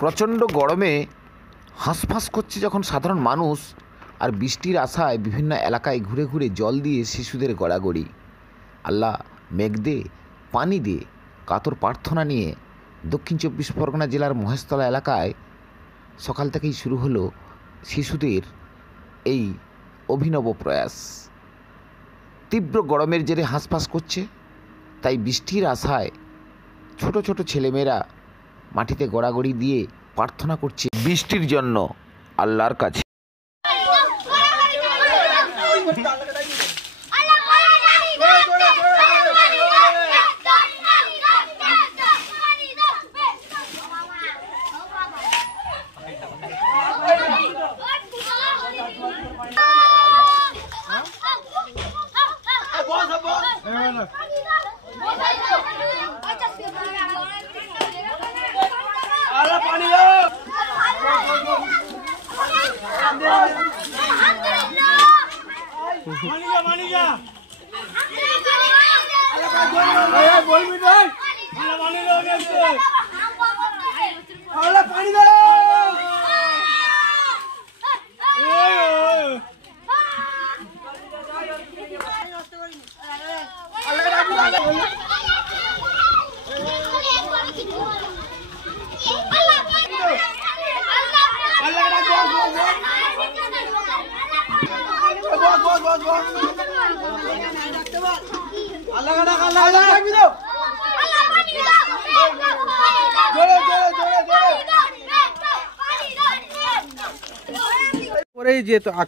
প্রচণ্ড গরমে হাঁসফাঁস করছে যখন সাধারণ মানুষ, আর বৃষ্টির আশায় বিভিন্ন এলাকায় ঘুরে ঘুরে জল দিয়ে শিশুদের গড়াগড়ি। আল্লাহ মেঘ দে, পানি দে, কাতর প্রার্থনা নিয়ে দক্ষিণ 24 পরগনা জেলার মহেশতলা এলাকায় সকাল থেকেই শুরু হলো শিশুদের এই অভিনব প্রয়াস। তীব্র গরমের জেরে হাঁসফাঁস করছে, তাই বৃষ্টির আশায় ছোট ছোট ছেলেমেয়েরা মাটিতে গড়াগড়ি দিয়ে প্রার্থনা করছে বৃষ্টির জন্য আল্লাহর কাছে।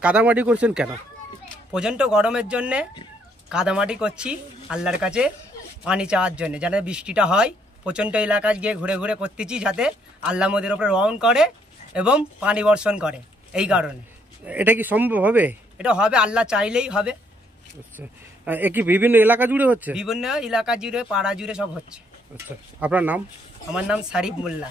কাদামাটি করছেন কেন? প্রচণ্ড গরমের জন্যে কাদামাটি করছি আল্লাহর কাছে পানি চাওয়ার জন্য, যাতে বৃষ্টিটা হয়। প্রচণ্ড এলাকায় গিয়ে ঘুরে ঘুরে করতেছি যাতে আল্লাহ মোদের উপরে রহম করে এবং পানি বর্ষণ করে। এই কারণে এটা কি সম্ভব হবে? এটা হবে, আল্লাহ চাইলেই হবে। আচ্ছা, এ কি বিভিন্ন এলাকা জুড়ে হচ্ছে? বিভিন্ন এলাকা জুড়ে, পাড়া জুড়ে সব হচ্ছে। আচ্ছা, আপনার নাম? আমার নাম সারিফ মোল্লা।